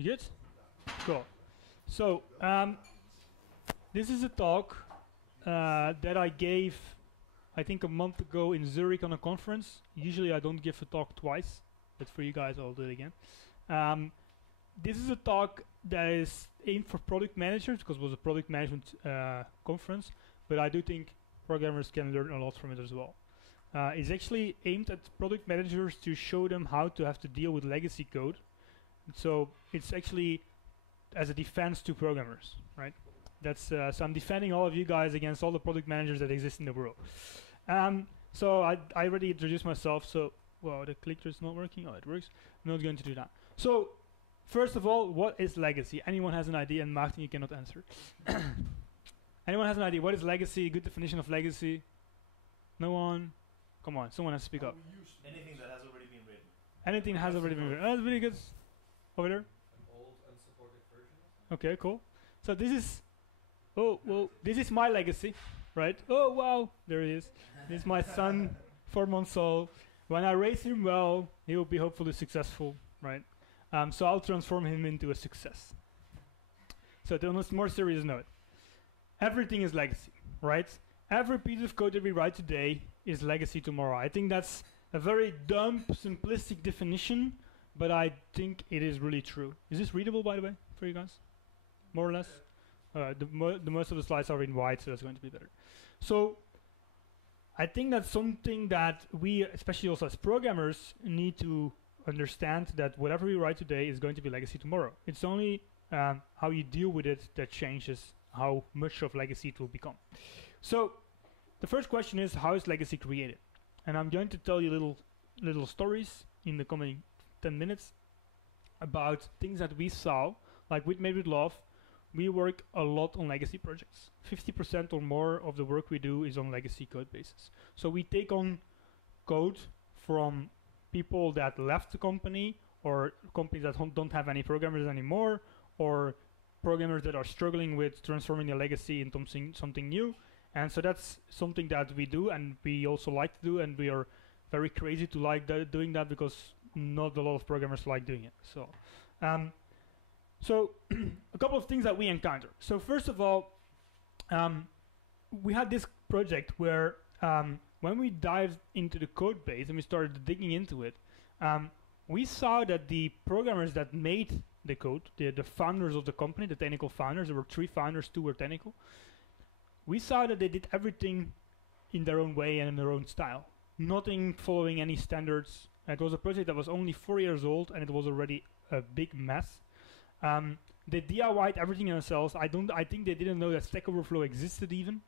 You good? Cool. So, this is a talk that I gave, I think, a month ago in Zurich on a conference. Usually I don't give a talk twice, but for you guys I'll do it again. This is a talk that is aimed for product managers because it was a product management conference, but I do think programmers can learn a lot from it as well. It's actually aimed at product managers to show them how to have to deal with legacy code. So it's actually as a defense to programmers, right? That's so I'm defending all of you guys against all the product managers that exist in the world. So I already introduced myself. So well, the clicker is not working. Oh, it works. I'm not going to do that. So first of all, what is legacy? Anyone has an idea? And Martin, you cannot answer. Anyone has an idea? What is legacy? Good definition of legacy? No one? Come on, someone has to speak up. Anything that has already been written. Anything has already been written. That's really good. Over there. An old, unsupported version. Okay, cool. So this is, oh, well, this is my legacy, right? Oh, wow, there he is. This is my son, 4 months old. When I raise him well, he will be hopefully successful, right? So I'll transform him into a success. So on a more serious note, everything is legacy, right? Every piece of code that we write today is legacy tomorrow. I think that's a very dumb, simplistic definition, but I think it is really true. Is this readable, by the way, for you guys? More or less? The most of the slides are in white, so that's going to be better. So I think that's something that we, especially also as programmers, need to understand, that whatever we write today is going to be legacy tomorrow. It's only how you deal with it that changes how much of legacy it will become. So the first question is, how is legacy created? And I'm going to tell you little stories in the coming 10 minutes about things that we saw. Like with Made with Love, we work a lot on legacy projects. 50% or more of the work we do is on legacy code bases. So we take on code from people that left the company, or companies that don't have any programmers anymore, or programmers that are struggling with transforming their legacy into something new. And so that's something that we do, and we also like to do, and we are very crazy to like doing that, because not a lot of programmers like doing it. So, a couple of things that we encounter. So first of all, we had this project where when we dived into the code base and we started digging into it, we saw that the programmers that made the code, the founders of the company, the technical founders, there were 3 founders, 2 were technical. We saw that they did everything in their own way and in their own style, nothing following any standards. It was a project that was only 4 years old, and it was already a big mess. They DIY'd everything themselves. I think they didn't know that Stack Overflow existed even.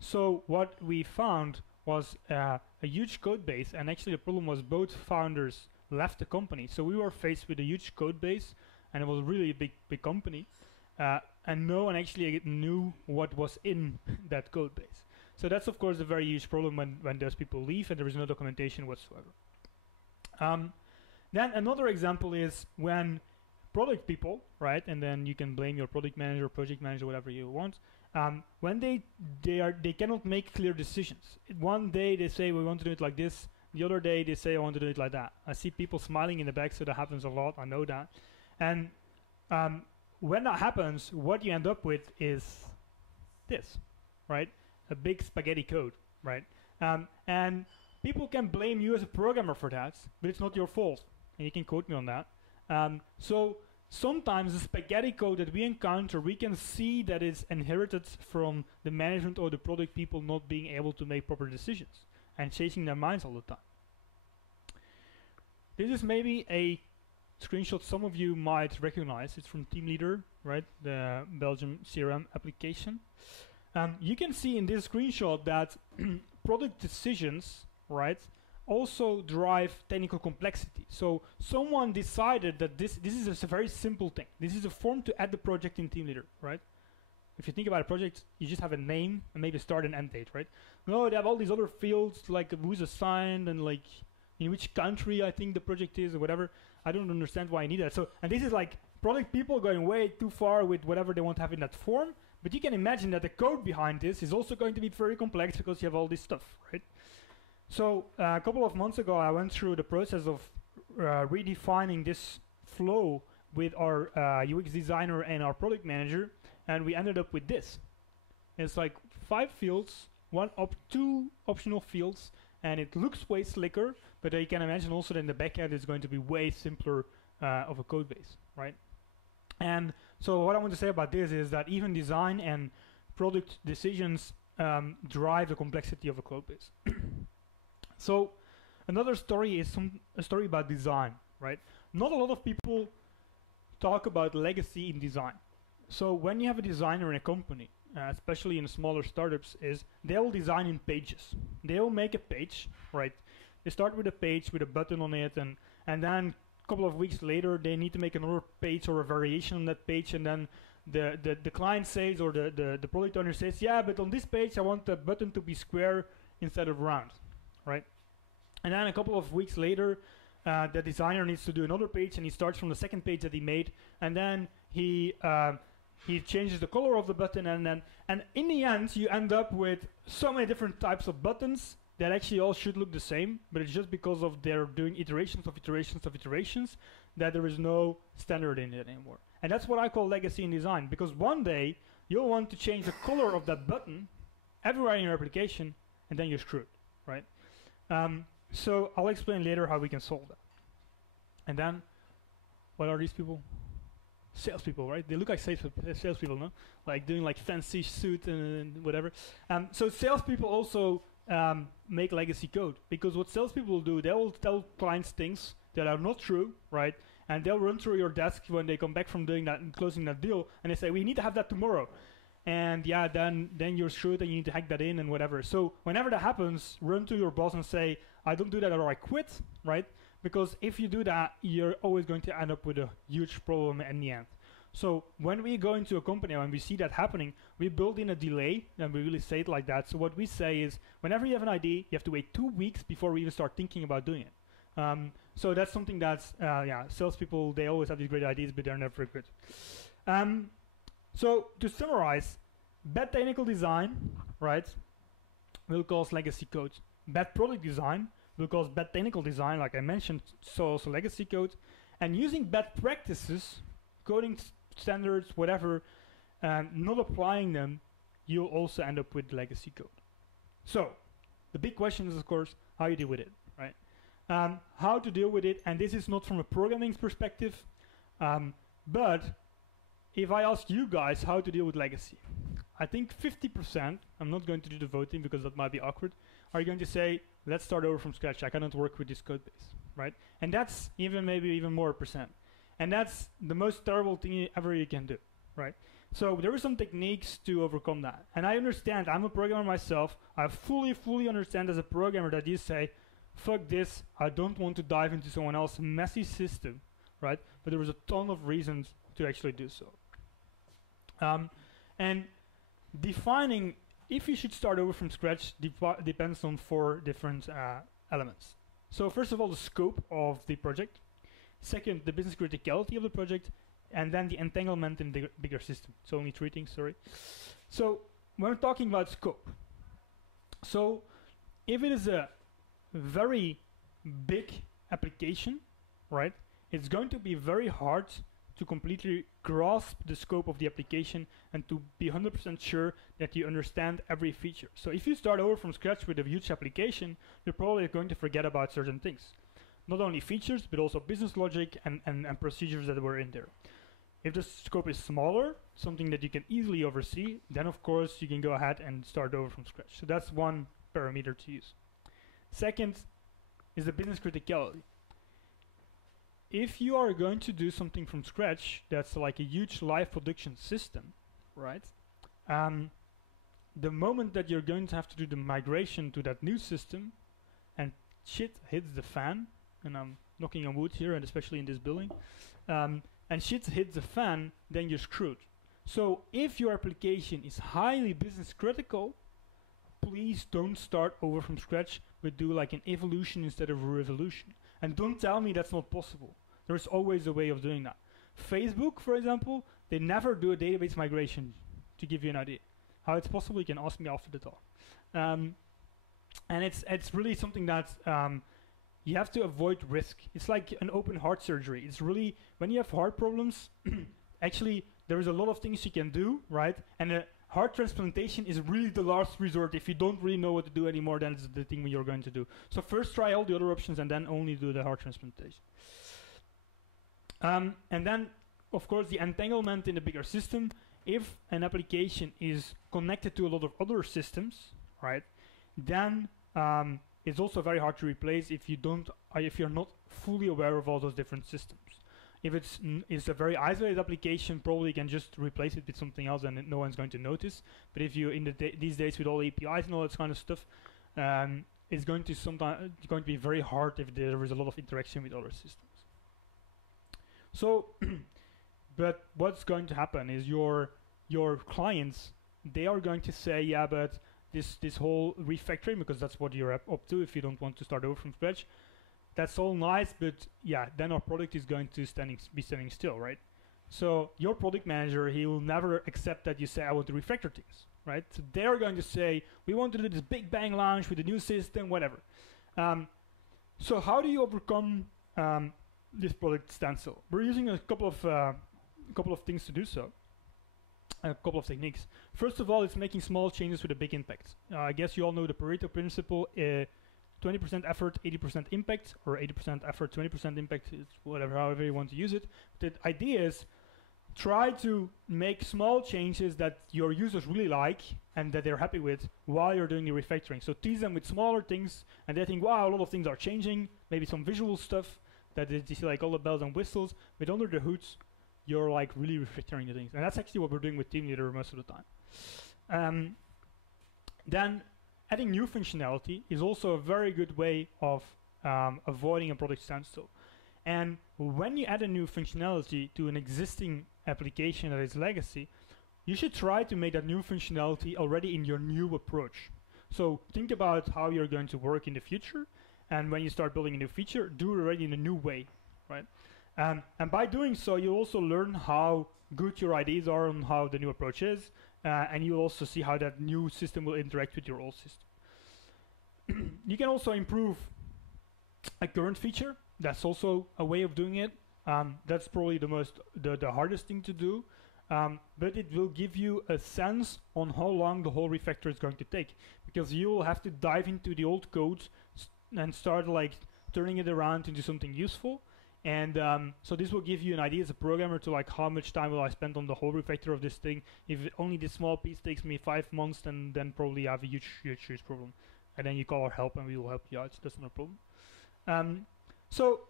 So what we found was a huge code base, and actually the problem was both founders left the company. So we were faced with a huge code base, and it was really a big company. And no one actually knew what was in that code base. So that's of course a very huge problem when those people leave and there is no documentation whatsoever. Then another example is when product people, right, and then you can blame your product manager, project manager, whatever you want, when they cannot make clear decisions. One day they say we want to do it like this, the other day they say I want to do it like that. I see people smiling in the back, so that happens a lot, I know that. And when that happens, what you end up with is this, right? A big spaghetti code, right? And people can blame you as a programmer for that, but it's not your fault. And you can quote me on that. So sometimes the spaghetti code that we encounter, we can see that it's inherited from the management or the product people not being able to make proper decisions and changing their minds all the time. This is maybe a screenshot some of you might recognize. It's from Team Leader, right? The Belgium CRM application. You can see in this screenshot that product decisions, right, also drive technical complexity. So someone decided that this is a very simple thing. This is a form to add the project in Team Leader, right? If you think about a project, you just have a name and maybe a start and end date, right? No, they have all these other fields like who's assigned and like in which country I think the project is or whatever. I don't understand why I need that. So, and this is like product people going way too far with whatever they want to have in that form. But you can imagine that the code behind this is also going to be very complex because you have all this stuff, right? So a couple of months ago, I went through the process of redefining this flow with our UX designer and our product manager, and we ended up with this. It's like 5 fields, two optional fields, and it looks way slicker, but you can imagine also that in the backend it's going to be way simpler of a code base, right? And so what I want to say about this is that even design and product decisions drive the complexity of a code base. So another story is a story about design, right? Not a lot of people talk about legacy in design. So when you have a designer in a company, especially in smaller startups, is they'll design in pages. They'll make a page, right? They start with a page with a button on it, and then a couple of weeks later they need to make another page or a variation on that page, and then the client says, or the product owner says, yeah, but on this page I want the button to be square instead of round, right? And then a couple of weeks later the designer needs to do another page, and he starts from the second page that he made, and then he changes the color of the button, and in the end you end up with so many different types of buttons that actually all should look the same, but it's just because of they're doing iterations of iterations of iterations that there is no standard in it anymore. And that's what I call legacy in design, because one day you'll want to change the color of that button everywhere in your application, and then you're screwed, right? So I'll explain later how we can solve that. And then, what are these people? Salespeople, right? They look like salespeople, no? Like doing like fancy suit and whatever. So salespeople also make legacy code, because what salespeople will do, they will tell clients things that are not true, right? And they'll run through your desk when they come back from doing that and closing that deal, and they say, we need to have that tomorrow. And yeah, then you're screwed and you need to hack that in and whatever. So whenever that happens, run to your boss and say, I don't do that or I quit, right? Because if you do that, you're always going to end up with a huge problem in the end. So when we go into a company and we see that happening, we build in a delay, and we really say it like that. So what we say is, whenever you have an idea, you have to wait 2 weeks before we even start thinking about doing it. So that's something that's, yeah, salespeople, they always have these great ideas, but they're never good. So to summarize, bad technical design, right, will cause legacy code. Bad product design will cause bad technical design, like I mentioned, so also legacy code. And using bad practices, coding standards, whatever, not applying them, you'll also end up with legacy code. So the big question is, of course, how you deal with it, right? How to deal with it, and this is not from a programming perspective, but if I ask you guys how to deal with legacy, I think 50%, I'm not going to do the voting because that might be awkward, are going to say, let's start over from scratch, I cannot work with this code base, right? And that's maybe even more percent. And that's the most terrible thing ever you can do, right? So there are some techniques to overcome that. And I understand, I'm a programmer myself, I fully understand as a programmer that you say, fuck this, I don't want to dive into someone else's messy system, right? But there was a ton of reasons to actually do so. And defining if you should start over from scratch depends on 4 different elements. So first of all, the scope of the project. Second, the business criticality of the project. And then the entanglement in the bigger system. So only 3 things, sorry. So when we're talking about scope, so if it is a very big application, right, it's going to be very hard to completely grasp the scope of the application and to be 100% sure that you understand every feature. So if you start over from scratch with a huge application, you're probably going to forget about certain things. Not only features, but also business logic and procedures that were in there. If the scope is smaller, something that you can easily oversee, then of course you can go ahead and start over from scratch. So that's one parameter to use. Second is the business criticality. If you are going to do something from scratch, that's like a huge live production system, right? The moment that you're going to have to do the migration to that new system and shit hits the fan, and I'm knocking on wood here, and especially in this building, and shit hits the fan, then you're screwed. So if your application is highly business critical, please don't start over from scratch, but do like an evolution instead of a revolution. And don't tell me that's not possible. There's always a way of doing that. Facebook, for example, they never do a database migration, to give you an idea. How it's possible, you can ask me after the talk. And it's really something that you have to avoid risk. It's like an open heart surgery. It's really, when you have heart problems, actually, there is a lot of things you can do, right? And a heart transplantation is really the last resort. If you don't really know what to do anymore, then it's the thing you're going to do. So first try all the other options and then only do the heart transplantation. And then, of course, the entanglement in the bigger system. If an application is connected to a lot of other systems, right, then it's also very hard to replace if you're not fully aware of all those different systems. If it's a very isolated application, probably you can just replace it with something else and no one's going to notice. But if you these days with all APIs and all that kind of stuff, it's going to be very hard if there is a lot of interaction with other systems. So, but what's going to happen is your clients, they are going to say, yeah, but this whole refactoring, because that's what you're up to if you don't want to start over from scratch, that's all nice, but yeah, then our product is going to be standing still, right? So your product manager, he will never accept that you say, I want to refactor things, right? So they're going to say, we want to do this big bang launch with a new system, whatever. So how do you overcome this product standstill? We're using a couple of things to do so. A couple of techniques. First of all, it's making small changes with a big impact. I guess you all know the Pareto principle. 20% effort, 80% impact, or 80% effort, 20% impact, is whatever, however you want to use it. The idea is try to make small changes that your users really like and that they're happy with while you're doing the refactoring. So tease them with smaller things and they think, wow, a lot of things are changing, maybe some visual stuff that you see like all the bells and whistles, but under the hoods, you're like really refactoring the things. And that's actually what we're doing with Team Leader most of the time. Then adding new functionality is also a very good way of avoiding a product standstill. And when you add a new functionality to an existing application that is legacy, you should try to make that new functionality already in your new approach. So think about how you're going to work in the future, and when you start building a new feature, do it already in a new way, right? And by doing so, you also learn how good your ideas are on how the new approach is, and you'll also see how that new system will interact with your old system. You can also improve a current feature. That's also a way of doing it. That's probably the hardest thing to do, but it will give you a sense on how long the whole refactor is going to take, because you will have to dive into the old code and start like turning it around into something useful. And so this will give you an idea as a programmer to like how much time will I spend on the whole refactor of this thing. If only this small piece takes me 5 months, then probably I have a huge problem. And then you call our help and we will help you out. That's no problem. So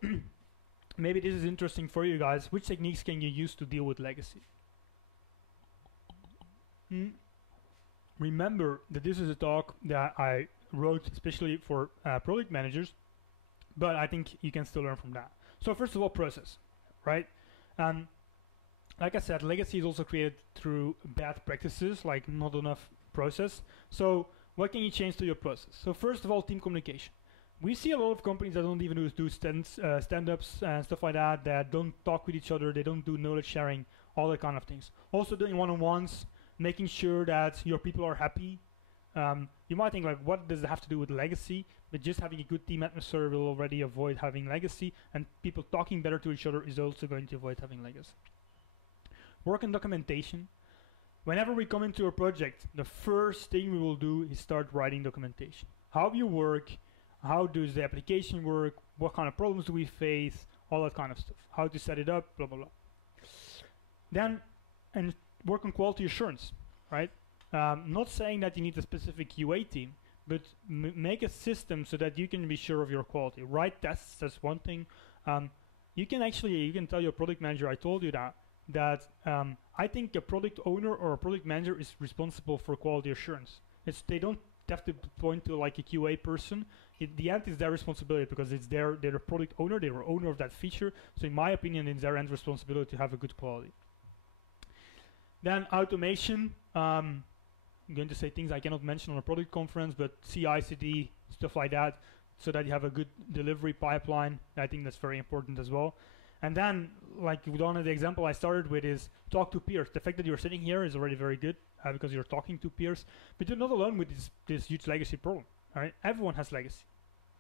maybe this is interesting for you guys. Which techniques can you use to deal with legacy? Remember that this is a talk that I wrote especially for product managers, but I think you can still learn from that. So first of all, process, right? Like I said, legacy is also created through bad practices, like not enough process. So what can you change to your process? So first of all, team communication. We see a lot of companies that don't even do stand-ups and stuff like that, that don't talk with each other, they don't do knowledge sharing, all that kind of things. Also doing one-on-ones, making sure that your people are happy. You might think like, what does it have to do with legacy? But just having a good team atmosphere will already avoid having legacy, and people talking better to each other is also going to avoid having legacy. Work on documentation. Whenever we come into a project, the first thing we will do is start writing documentation. How you work, how does the application work, what kind of problems do we face, all that kind of stuff. How to set it up, blah, blah, blah. Then, and work on quality assurance, right? Not saying that you need a specific QA team, but make a system so that you can be sure of your quality. Write tests, that's one thing. You can tell your product manager, I told you that I think a product owner or a product manager is responsible for quality assurance. They don't have to point to like a QA person. The end is their responsibility because they're a product owner, they're owner of that feature. So in my opinion, it's their end responsibility to have a good quality. Then automation. I'm going to say things I cannot mention on a product conference, but CI/CD, stuff like that, so that you have a good delivery pipeline. I think that's very important as well. And then, like one of the example I started with is talk to peers. The fact that you're sitting here is already very good because you're talking to peers, but you're not alone with this huge legacy problem. All right, everyone has legacy,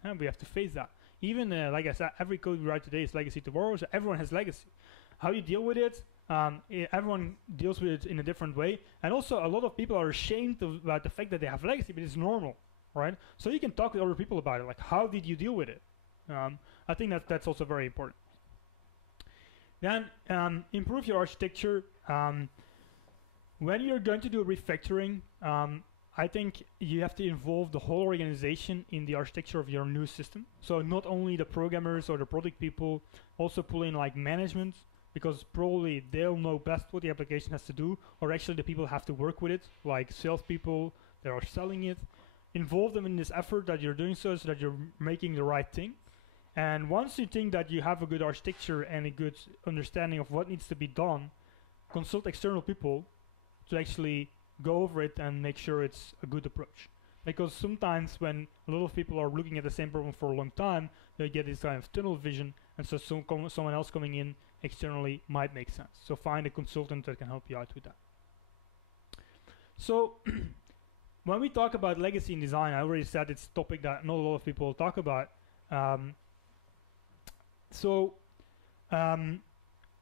and we have to face that. Even like I said, every code we write today is legacy tomorrow, so everyone has legacy. How you deal with it? Everyone deals with it in a different way, and also a lot of people are ashamed about the fact that they have legacy, but it's normal, right? So you can talk with other people about it, like how did you deal with it? I think that's also very important. Then improve your architecture. When you're going to do refactoring, I think you have to involve the whole organization in the architecture of your new system. So not only the programmers or the product people, also pull in like management, because probably they'll know best what the application has to do, or actually the people have to work with it, like salespeople that are selling it. Involve them in this effort that you're doing so that you're making the right thing. And once you think that you have a good architecture and a good understanding of what needs to be done, consult external people to actually go over it and make sure it's a good approach. Because sometimes when a lot of people are looking at the same problem for a long time, they get this kind of tunnel vision, and so someone else coming in externally might make sense. So find a consultant that can help you out with that. So when we talk about legacy in design, I already said it's a topic that not a lot of people talk about.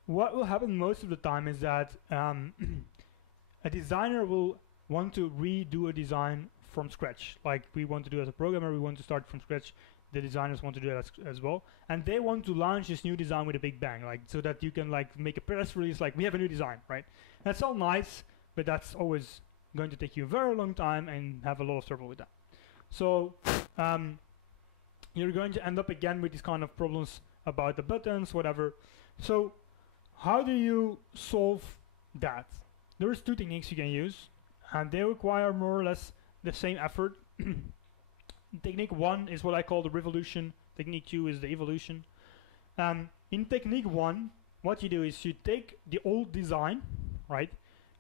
What will happen most of the time is that a designer will want to redo a design from scratch. Like we want to do as a programmer, we want to start from scratch. The designers want to do that as well. And they want to launch this new design with a big bang, like so that you can like make a press release like we have a new design, right? That's all nice, but that's always going to take you a very long time and have a lot of trouble with that. So you're going to end up again with these kind of problems about the buttons, whatever. So how do you solve that? There's two techniques you can use, and they require more or less the same effort. Technique 1 is what I call the revolution. Technique 2 is the evolution. In technique 1, what you do is you take the old design, right?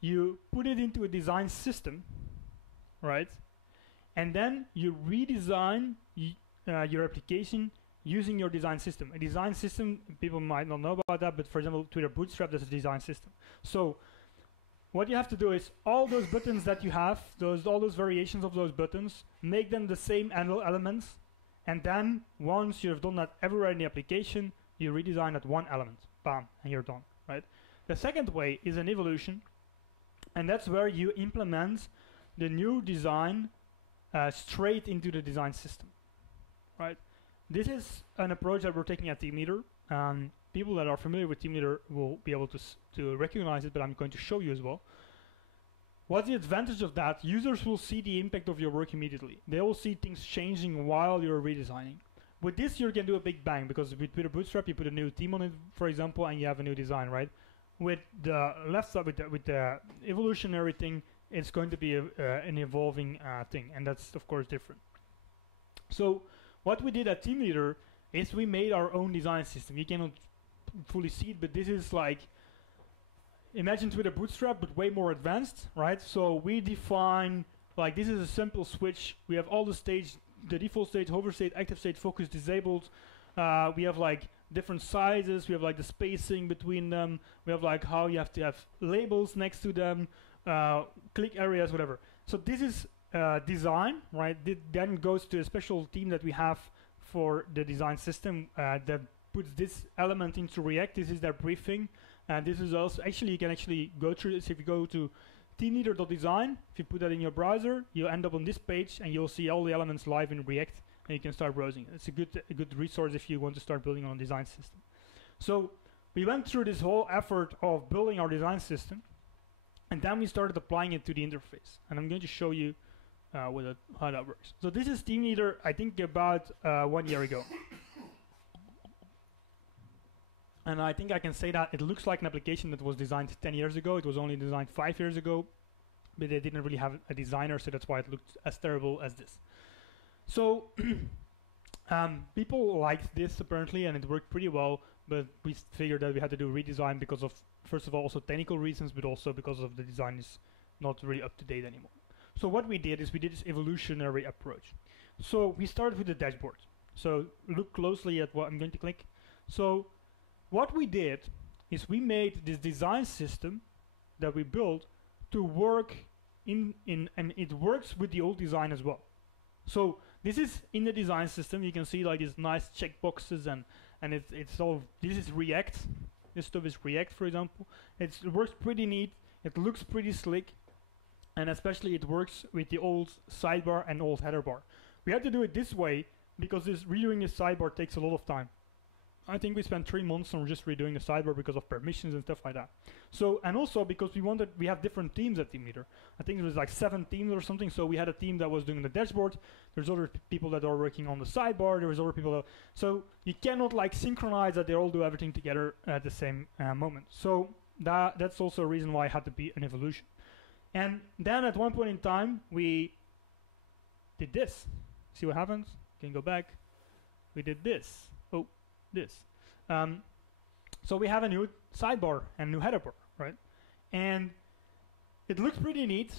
You put it into a design system, right? And then you redesign your application using your design system. A design system, people might not know about that, but for example, Twitter Bootstrap, that's a design system. So what you have to do is all those buttons that you have, all those variations of those buttons, make them the same elements, and then once you have done that everywhere in the application, you redesign that one element, bam, and you're done, right? The second way is an evolution, and that's where you implement the new design straight into the design system, right? This is an approach that we're taking at Team Leader. People that are familiar with Team Leader will be able to recognize it, but I'm going to show you as well. What's the advantage of that? Users will see the impact of your work immediately. They will see things changing while you're redesigning. With this, you can do a big bang, because with Twitter Bootstrap, you put a new theme on it, for example, and you have a new design, right? With the left side, with the evolutionary thing, it's going to be an evolving thing, and that's, of course, different. So what we did at Team Leader is we made our own design system. You cannot fully see it, but this is like, imagine Twitter Bootstrap, but way more advanced, right? So we define, like, this is a simple switch. We have all the stage, the default state, hover state, active state, focus disabled. We have like different sizes. We have like the spacing between them. We have like how you have to have labels next to them, click areas, whatever. So this is design, right? Then goes to a special team that we have for the design system that puts this element into React. This is their briefing, and this is also actually, you can actually go through this. If you go to teamleader.design, if you put that in your browser, you end up on this page and you'll see all the elements live in React, and you can start browsing. It's a good resource if you want to start building on a design system. So we went through this whole effort of building our design system, and then we started applying it to the interface, and I'm going to show you how that works. So this is Team Leader, I think about 1 year ago. And I think I can say that it looks like an application that was designed 10 years ago. It was only designed 5 years ago, but they didn't really have a designer, so that's why it looked as terrible as this. So people liked this apparently, and it worked pretty well, but we figured that we had to do redesign because of, first of all, also technical reasons, but also because of the design is not really up to date anymore. So what we did is we did this evolutionary approach. So we started with the dashboard. So look closely at what I'm going to click. So what we did is we made this design system that we built to work and it works with the old design as well. So this is in the design system. You can see like these nice checkboxes, and it's all, this is React. This stuff is React, for example. It works pretty neat. It looks pretty slick, and especially it works with the old sidebar and old header bar. We had to do it this way because redoing the sidebar takes a lot of time. I think we spent 3 months on just redoing the sidebar because of permissions and stuff like that. So, and also because we have different teams at Team Leader. I think there was like 7 teams or something. So we had a team that was doing the dashboard. There's other people that are working on the sidebar. There was other people that, so you cannot like synchronize that they all do everything together at the same moment. So that's also a reason why it had to be an evolution. And then at one point in time, we did this. See what happens? Can go back. We did this. Oh, this. So we have a new sidebar and new header bar, right? And it looks pretty neat.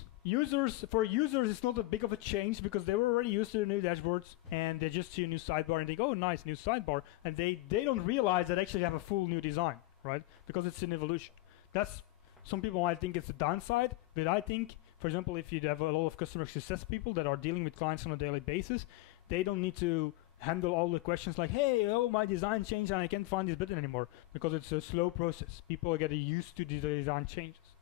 For users, it's not that big of a change because they were already used to the new dashboards, and they just see a new sidebar and think, oh, nice, new sidebar. And they don't realize that actually have a full new design, right? Because it's an evolution. Some people might think it's a downside, but I think, for example, if you have a lot of customer success people that are dealing with clients on a daily basis, they don't need to handle all the questions like, hey, oh, my design changed and I can't find this button anymore, because it's a slow process. People are getting used to the design changes.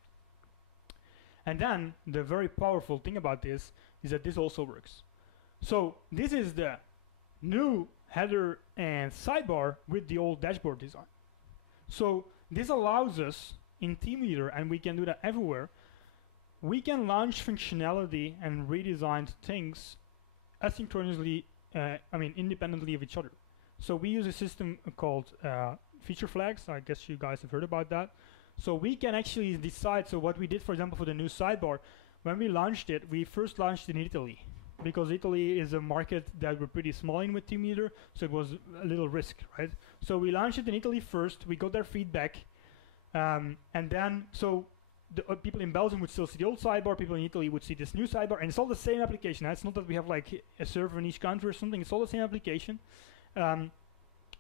And then the very powerful thing about this is that this also works. So this is the new header and sidebar with the old dashboard design. So this allows us in Team Leader, and we can do that everywhere, we can launch functionality and redesign things asynchronously, independently of each other. So we use a system called feature flags. I guess you guys have heard about that. So we can actually decide, so what we did, for example, for the new sidebar, when we launched it, we first launched in Italy, because Italy is a market that we're pretty small in with Team Leader, so it was a little risk, right? So we launched it in Italy first, we got their feedback, and then, so the people in Belgium would still see the old sidebar, people in Italy would see this new sidebar, and it's all the same application. It's not that we have like a server in each country or something, it's all the same application.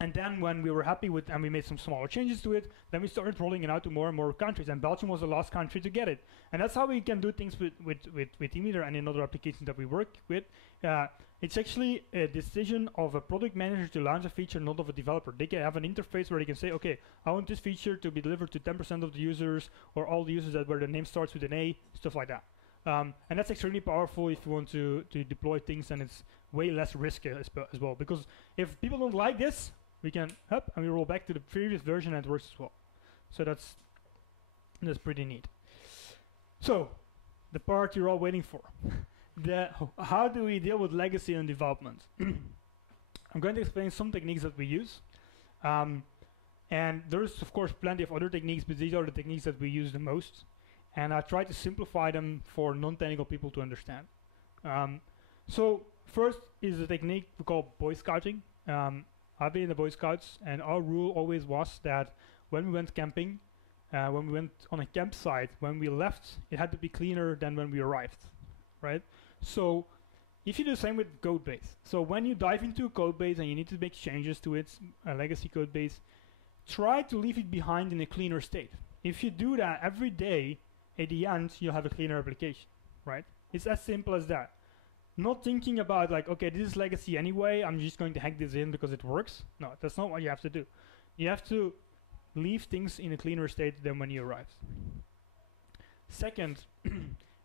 And then when we were happy with, and we made some smaller changes to it, then we started rolling it out to more and more countries, and Belgium was the last country to get it. And that's how we can do things with Team Leader and in other applications that we work with. It's actually a decision of a product manager to launch a feature, not of a developer. They can have an interface where they can say, okay, I want this feature to be delivered to 10% of the users, or all the users that where the name starts with an A, stuff like that. And that's extremely powerful if you want to deploy things, and it's way less risky as well. Because if people don't like this, we can up and we roll back to the previous version, and it works as well. So that's pretty neat. So the part you're all waiting for. How do we deal with legacy and development? I'm going to explain some techniques that we use. And there's of course plenty of other techniques, but these are the techniques that we use the most. And I try to simplify them for non-technical people to understand. So first is a technique we call Boy Scouting. I've been in the Boy Scouts, and our rule always was that when we went camping, when we went on a campsite, when we left, it had to be cleaner than when we arrived, right? So if you do the same with code base, so when you dive into a code base and you need to make changes to its legacy code base, try to leave it behind in a cleaner state. If you do that every day, at the end, you'll have a cleaner application, right? It's as simple as that. Not thinking about like, okay, this is legacy anyway, I'm just going to hack this in because it works. No, that's not what you have to do. You have to leave things in a cleaner state than when you arrived. Second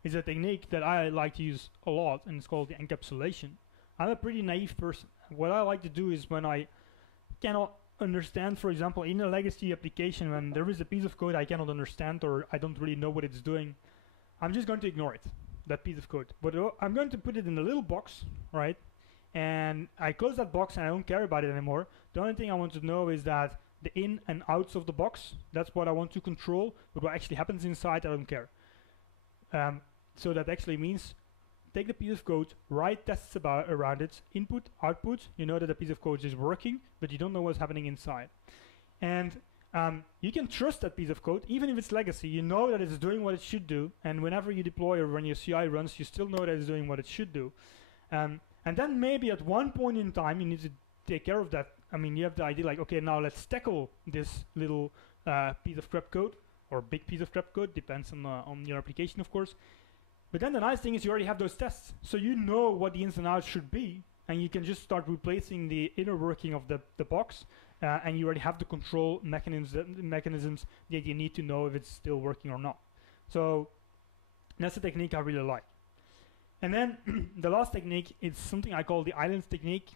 is a technique that I like to use a lot, and it's called the encapsulation. I'm a pretty naive person. What I like to do is when I cannot understand, for example, in a legacy application, when there is a piece of code I cannot understand or I don't really know what it's doing, I'm just going to ignore it, that piece of code. But I'm going to put it in a little box, right? And I close that box and I don't care about it anymore. The only thing I want to know is that the in and outs of the box, that's what I want to control, but what actually happens inside, I don't care. So that actually means take the piece of code, write tests around it, input, output, you know that the piece of code is working, but you don't know what's happening inside. And you can trust that piece of code, even if it's legacy, you know that it's doing what it should do, and whenever you deploy or when your CI runs, you still know that it's doing what it should do. And then maybe at one point in time, you need to take care of that. I mean, you have the idea like, okay, now let's tackle this little piece of crap code, or big piece of crap code, depends on your application, of course. But then the nice thing is you already have those tests, so you know what the ins and outs should be, and you can just start replacing the inner working of the box, and you already have the control mechanisms that you need to know if it's still working or not. So that's a technique I really like. And then the last technique is something I call the islands technique.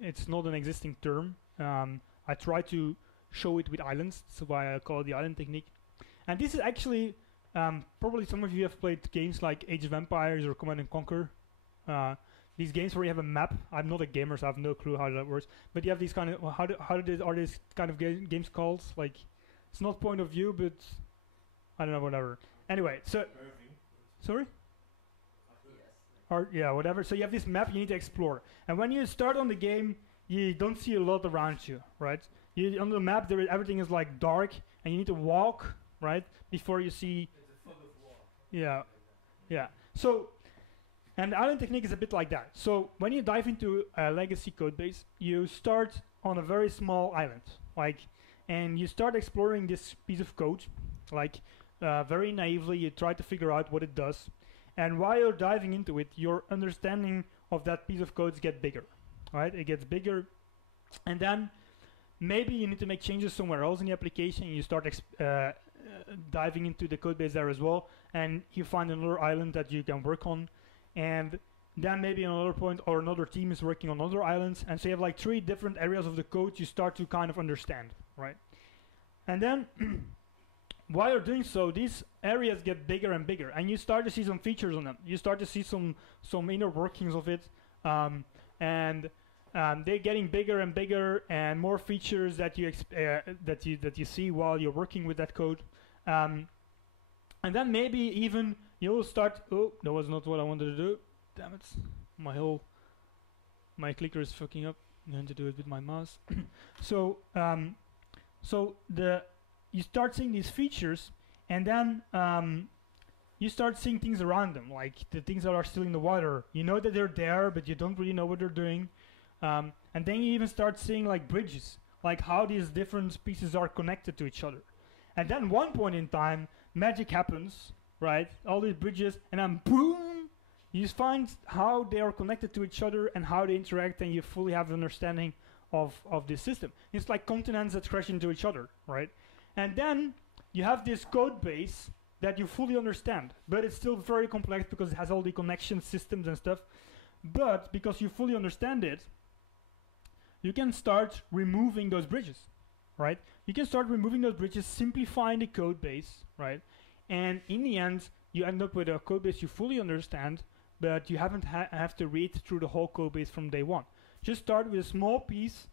It's not an existing term. I try to show it with islands, that's why I call it the island technique. And this is actually, probably some of you have played games like Age of Empires or Command and Conquer. These games where you have a map. I'm not a gamer, so I have no clue how that works. But you have these kind of, are these kind of games called? Like, it's not point of view, but I don't know, whatever. Anyway, so, sorry? Or, yeah, whatever. So you have this map you need to explore. And when you start on the game, you don't see a lot around you, right? On the map, everything is like dark, and you need to walk, right, before you see. It's a fog of war. Yeah, yeah. So, and the island technique is a bit like that. So when you dive into a legacy code base, you start on a very small island, and you start exploring this piece of code, very naively. You try to figure out what it does. And while you're diving into it, your understanding of that piece of code gets bigger, right? It gets bigger, and then maybe you need to make changes somewhere else in the application. You start diving into the code base there as well, and you find another island that you can work on, and then maybe another point or another team is working on other islands, and so you have like 3 different areas of the code you start to kind of understand, right? And then while you're doing so, these areas get bigger and bigger, and you start to see some features on them. You start to see some inner workings of it, and they're getting bigger and bigger, and more features that you see while you're working with that code. And then maybe even you'll start. Oh, that was not what I wanted to do. Damn it! My clicker is fucking up. I'm going to do it with my mouse. So you start seeing these features, and then you start seeing things around them, like the things that are still in the water. You know that they're there, but you don't really know what they're doing. And then you even start seeing like bridges, like how these different pieces are connected to each other. And then one point in time, magic happens, right? All these bridges, and then boom, you find how they are connected to each other and how they interact, and you fully have an understanding of this system. It's like continents that crash into each other, right? And then you have this code base that you fully understand, but it's still very complex because it has all the connection systems and stuff. But because you fully understand it, you can start removing those bridges, right? You can start removing those bridges, simplifying the code base, right? And in the end, you end up with a code base you fully understand, but you haven't have to read through the whole code base from day one. Just start with a small piece,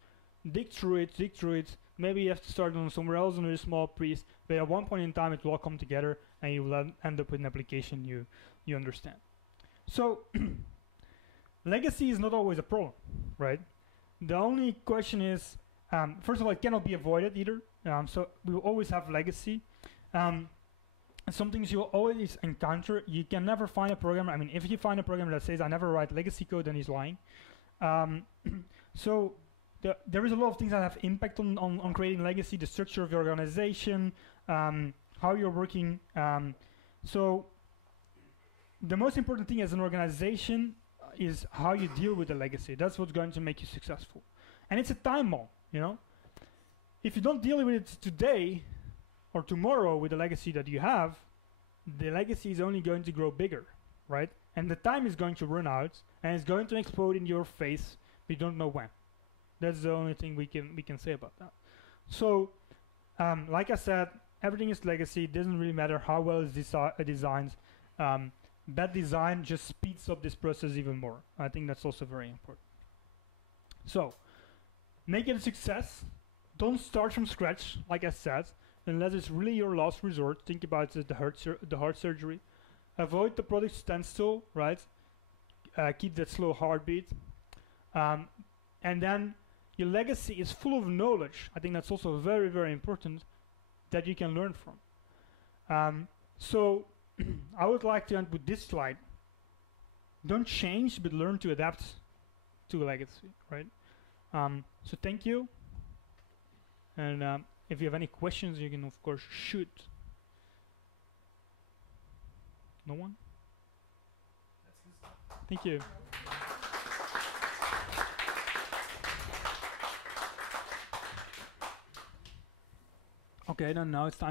dig through it. Maybe you have to start on somewhere else on a small piece, but at one point in time it will all come together, and you will end up with an application you understand. So legacy is not always a problem, right? The only question is, first of all, it cannot be avoided either. So we will always have legacy. Some things you will always encounter. You can never find a programmer. I mean, if you find a programmer that says, I never write legacy code, then he's lying. So there is a lot of things that have impact on creating legacy, the structure of your organization, how you're working. So the most important thing as an organization is how you deal with the legacy. That's what's going to make you successful. And it's a time bomb, you know? If you don't deal with it today or tomorrow with the legacy that you have, the legacy is only going to grow bigger, right? And the time is going to run out, and it's going to explode in your face. We don't know when. That's the only thing we can say about that. So, like I said, everything is legacy. It doesn't really matter how well it's designed. Bad design just speeds up this process even more. I think that's also very important. So, make it a success. Don't start from scratch, like I said, unless it's really your last resort. Think about the heart surgery. Avoid the product standstill, right? Keep that slow heartbeat. And then your legacy is full of knowledge. I think that's also very, very important that you can learn from. So I would like to end with this slide. Don't change, but learn to adapt to a legacy, right? So thank you. And if you have any questions, you can, of course, shoot. No one? Thank you. Okay, then now it's time